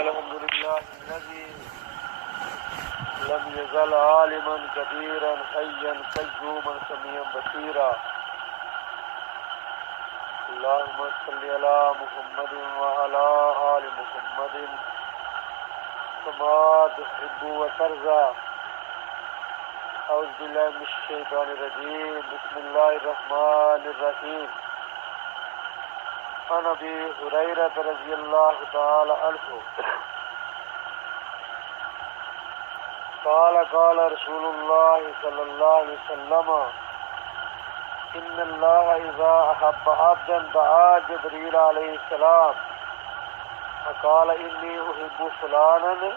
الحمد لله الذي لم يزل عالما كبيرا حيا قيوما سميعا بصيرا. اللهم صل على محمد وعلى آل محمد كما تحب وترضى. أعوذ بالله من الشيطان الرجيم. بسم الله الرحمن الرحيم. عن ابي هريره رضي الله تعالى عنه قال قال رسول الله صلى الله عليه وسلم ان الله اذا احب عبدا دعا جبريل عليه السلام فقال اني احب فلانا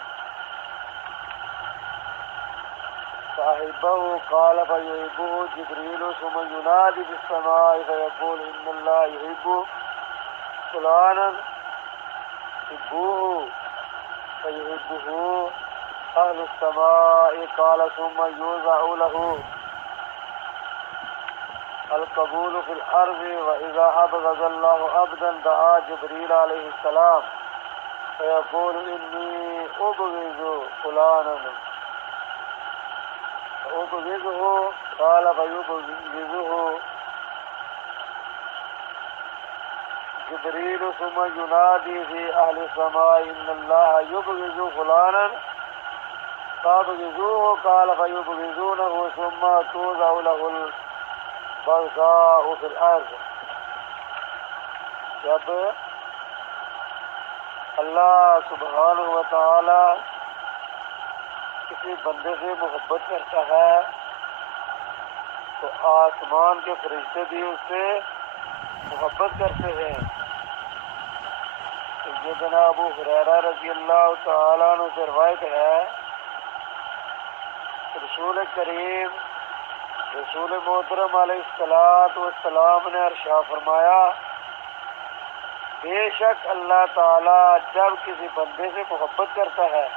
فاحبه قال فيحبه جبريل ثم ينادي في السماء فيقول ان الله يحب فلانا حبوه فيحبه أهل السماء. قال ثم يوزع له القبول في الأرض. وإذا أبغض الله عبدا دعا جبريل عليه السلام فيقول إني أبغض فلانا فأبغضه قال فيبغضه جبريل ثم ينادي في أهل السماء إن الله يبغض فلانا فأبغضوه قال فيبغضونه ثم توزع له البغضاء في الأرض. جب اللہ سبحانہ و تعالی کسی بندے سے محبت کرتا ہے تو آسمان کے فرشتے بھی اس سے محبت کرتے ہیں. سیدنا ابو ہریرہ رضی اللہ تعالیٰ عنہ سے روایت ہے رسول کریم رسول محترم علیہ السلام نے ارشاد فرمایا بے شک اللہ تعالیٰ جب کسی بندے سے محبت کرتا ہے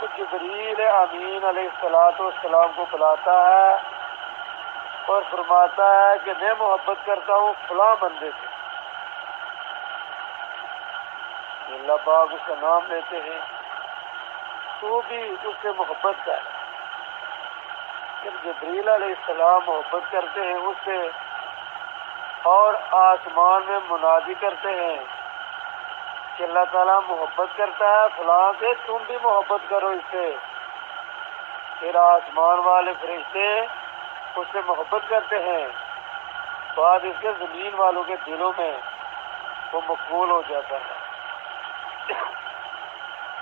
تو جبریل امین علیہ السلام کو بلاتا ہے اور فرماتا ہے کہ میں محبت کرتا ہوں فلاں بندے سے. اللہ پاک اس کا نام لیتے ہیں تو بھی اس سے محبت کر. پھر جبریل علیہ السلام محبت کرتے ہیں اس سے اور آسمان میں منادی کرتے ہیں کہ اللہ تعالیٰ محبت کرتا ہے فلاں سے تم بھی محبت کرو اس سے. پھر آسمان والے فرشتے اس سے محبت کرتے ہیں. بعد اس کے زمین والوں کے دلوں میں وہ مقبول ہو جاتا ہے.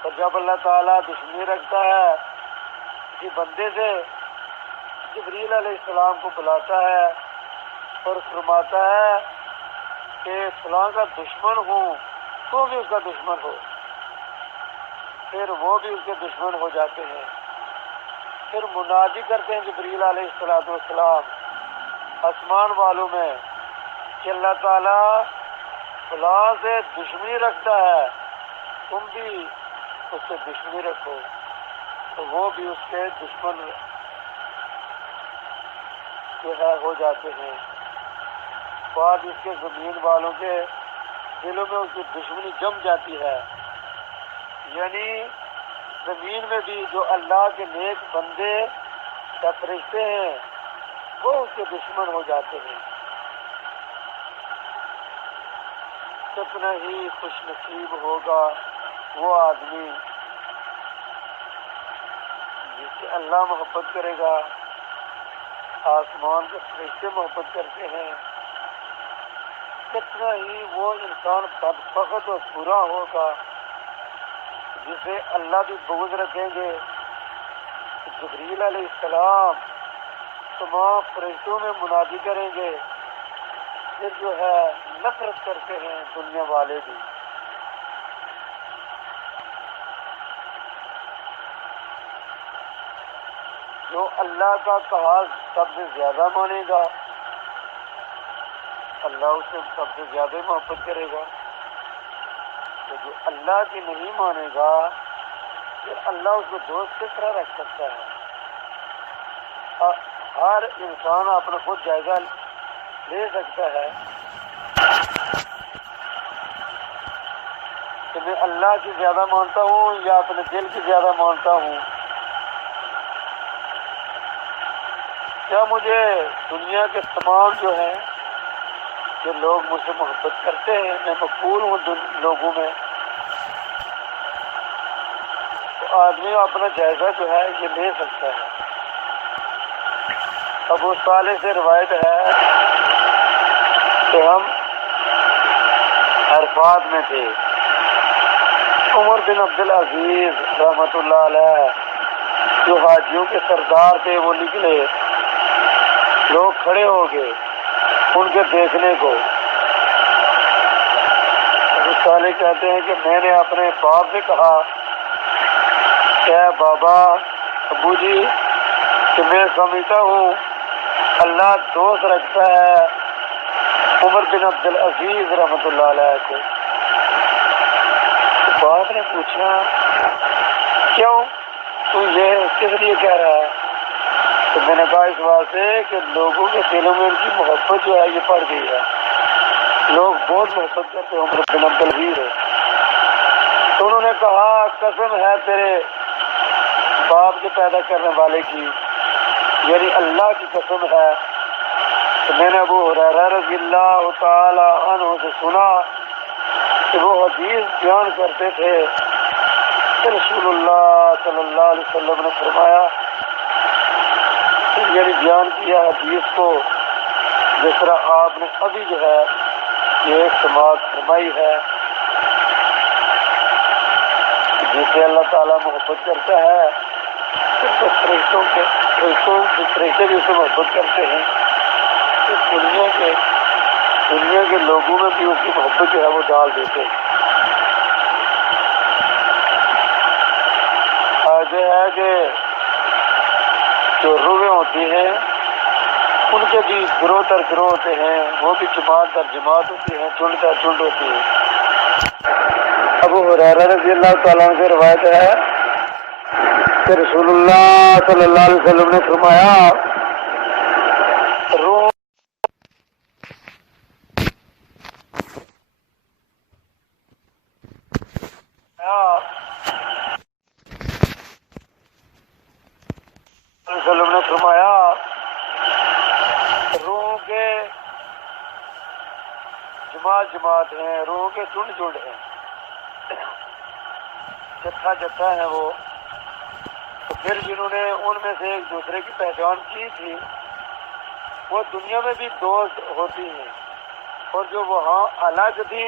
اور جب اللہ تعالیٰ دشمنی رکھتا ہے کسی بندے سے جبریل علیہ السلام کو بلاتا ہے اور فرماتا ہے کہ فلاں کا دشمن ہوں تو بھی اس کا دشمن ہو. پھر وہ بھی اس کے دشمن ہو جاتے ہیں. پھر منادی کرتے ہیں جبریل علیہ السلام آسمان والوں میں کہ اللہ تعالیٰ فلاں سے دشمنی رکھتا ہے تم بھی اس سے دشمنی رکھو تو وہ بھی اس کے دشمن جو ہے ہو جاتے ہیں. بعد اس کے زمین والوں کے دلوں میں اس کی دشمنی جم جاتی ہے. یعنی زمین میں بھی جو اللہ کے نیک بندے یا فرشتے ہیں وہ اس کے دشمن ہو جاتے ہیں. کتنا ہی خوش نصیب ہوگا وہ آدمی جس سے اللہ محبت کرے گا. آسمان کے فرشتے محبت کرتے ہیں. کتنا ہی وہ انسان بدبخت اور برا ہوگا جسے اللہ بھی بغض رکھیں گے. جبریل علیہ السلام تمام فرشتوں میں منادی کریں گے. پھر جو ہے نفرت کرتے ہیں دنیا والے بھی. جو اللہ کا کہا سب سے زیادہ مانے گا اللہ اس سے سب سے زیادہ محبت کرے گا. تو جو اللہ کی نہیں مانے گا پھر اللہ اس کو دوست کس طرح رکھ سکتا ہے. ہر انسان اپنا خود جائزہ لے سکتا ہے کہ میں اللہ کی زیادہ مانتا ہوں یا اپنے دل کی زیادہ مانتا ہوں؟ کیا مجھے دنیا کے تمام جو ہیں جو لوگ مجھ سے محبت کرتے ہیں میں مقبول ہوں لوگوں میں؟ تو آدمی اپنا جائزہ جو ہے یہ لے سکتا ہے۔ ابو صالح سے روایت ہے کہ ہم عرفات میں تھے، عمر بن عبدالعزیز رحمۃ اللہ علیہ جو حاجیوں کے سردار تھے وہ نکلے، لوگ کھڑے ہو گئے ان کے دیکھنے کو۔ ابو صالح کہتے ہیں کہ میں نے اپنے باپ سے کہا کہ بابا ابو جی کہ میں سمجھتا ہوں اللہ دوست رکھتا ہے عمر بن عبدالعزیز رحمۃ اللہ علیہ کو۔ تو باپ نے پوچھا کیوں تو یہ کس لیے کہہ رہا ہے؟ تو میں نے کہا اس واسطے کہ لوگوں کے دلوں میں ان کی محبت جو ہے یہ پڑ گئی ہے، لوگ بہت محبت کرتے ہیں عمر بن عبدالعزیز ہے۔ تو انہوں نے کہا قسم ہے تیرے باپ کے پیدا کرنے والے کی، یعنی اللہ کی قسم ہے۔ تو میں نے ابو ہریرہ رضی اللہ تعالی عنہ سے سنا کہ وہ حدیث بیان کرتے تھے کہ رسول اللہ صلی اللہ علیہ وسلم نے فرمایا، یعنی بیان کیا حدیث کو جس طرح آپ نے ابھی جو ہے یہ سماعت فرمائی ہے، جسے اللہ تعالیٰ محبت کرتا ہے تو فرشتے بھی اسے محبت کرتے ہیں، تو دنیا کے لوگوں میں بھی اس کی محبت جو ہے وہ ڈال دیتے ہیں۔ آگے ہے کہ جو روحیں ہوتی ہیں ان کے بھی گروہ در گروہ ہوتے ہیں، وہ بھی جماعت در جماعت ہوتی ہیں، جھنڈ در جھنڈ ہوتی ہیں۔ ابو ہریرہ رضی اللہ تعالیٰ عنہ سے روایت ہے کہ رسول اللہ صلی اللہ علیہ وسلم نے فرمایا روح وسلم نے فرمایا روح کے جماعت جماعت ہیں، روح کے جھنڈ جھنڈ ہیں، جتھا جتھا ہے وہ۔ تو پھر جنہوں نے ان میں سے ایک دوسرے کی پہچان کی تھی وہ دنیا میں بھی دوست ہوتی ہیں، اور جو وہاں الگ تھی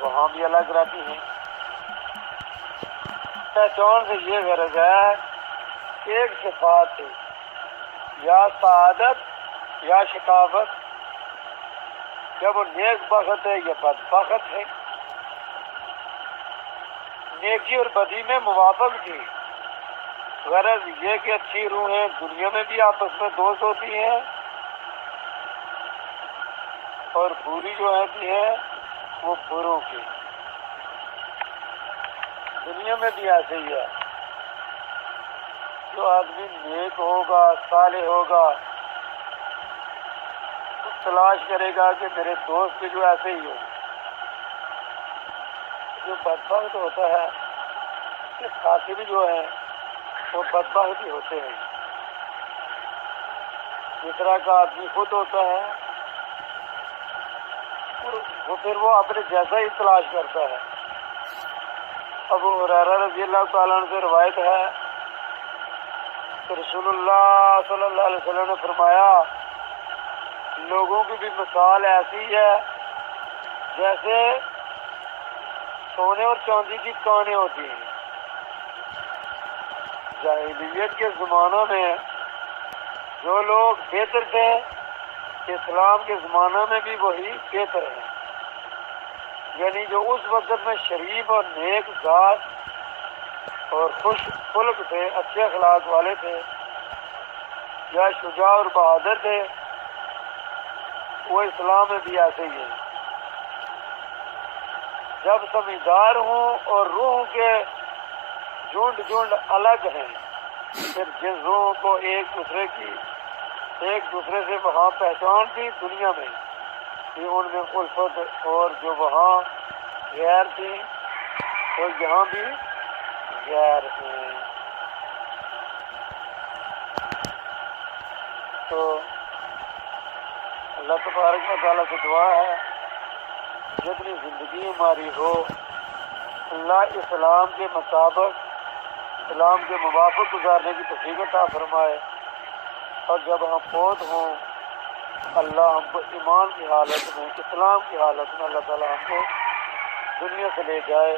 وہاں بھی الگ رہتی ہیں۔ پہچان سے یہ غرض ہے کہ ایک صفات تھی، یا سعادت یا شقاوت، یا وہ نیک بخت ہے یا بدبخت ہے، نیکی اور بدی میں موافق تھی۔ غرض یہ کہ اچھی روحیں دنیا میں بھی آپس میں دوست ہوتی ہیں، اور بری جو ہوتی ہے وہ بروں کی۔ دنیا میں بھی ایسے ہی ہے، جو آدمی نیک ہوگا صالح ہوگا تو تلاش کرے گا کہ میرے دوست بھی جو ایسے ہی ہو۔ جو بدبخت ہوتا ہے کہ ساتھی بھی جو ہیں وہ بدبخت ہی ہوتے ہیں، جس طرح کا آدمی خود ہوتا ہے وہ پھر وہ اپنے جیسا ہی تلاش کرتا ہے۔ ابو ہریرہ رضی اللہ تعالیٰ عنہ سے روایت ہے کہ رسول اللہ صلی اللہ علیہ وسلم نے فرمایا لوگوں کی بھی مثال ایسی ہے جیسے سونے اور چاندی کی کانیں ہوتی ہیں۔ جاہلیت کے زمانوں میں جو لوگ بہتر تھے اسلام کے زمانہ میں بھی وہی بہتر ہیں، یعنی جو اس وقت میں شریف اور نیک ذات اور خوش خلق تھے، اچھے اخلاق والے تھے یا شجاع اور بہادر تھے، وہ اسلام میں بھی ایسے ہی ہیں۔ جب سمجھدار ہوں اور روح کے جھنڈ جھنڈ الگ ہیں، پھر جن روحوں کو ایک دوسرے سے وہاں پہچان تھی دنیا میں، یہ ان میں الفت، اور جو وہاں غیر تھی تو یہاں بھی غیر ہیں. تو اللہ تبارک و تعالیٰ سے دعا ہے جتنی زندگی ہماری ہو اللہ اسلام کے مطابق اسلام کے موافق گزارنے کی توفیق عطا فرمائے، اور جب ہم فوت ہوں اللہ ہم کو ایمان کی حالت میں اسلام کی حالت میں اللہ تعالیٰ ہم کو دنیا سے لے جائے.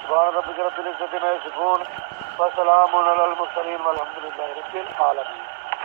سبحان ربک رب العزت عما یصفون وسلام علی المرسلین والحمد للہ رب العالمین.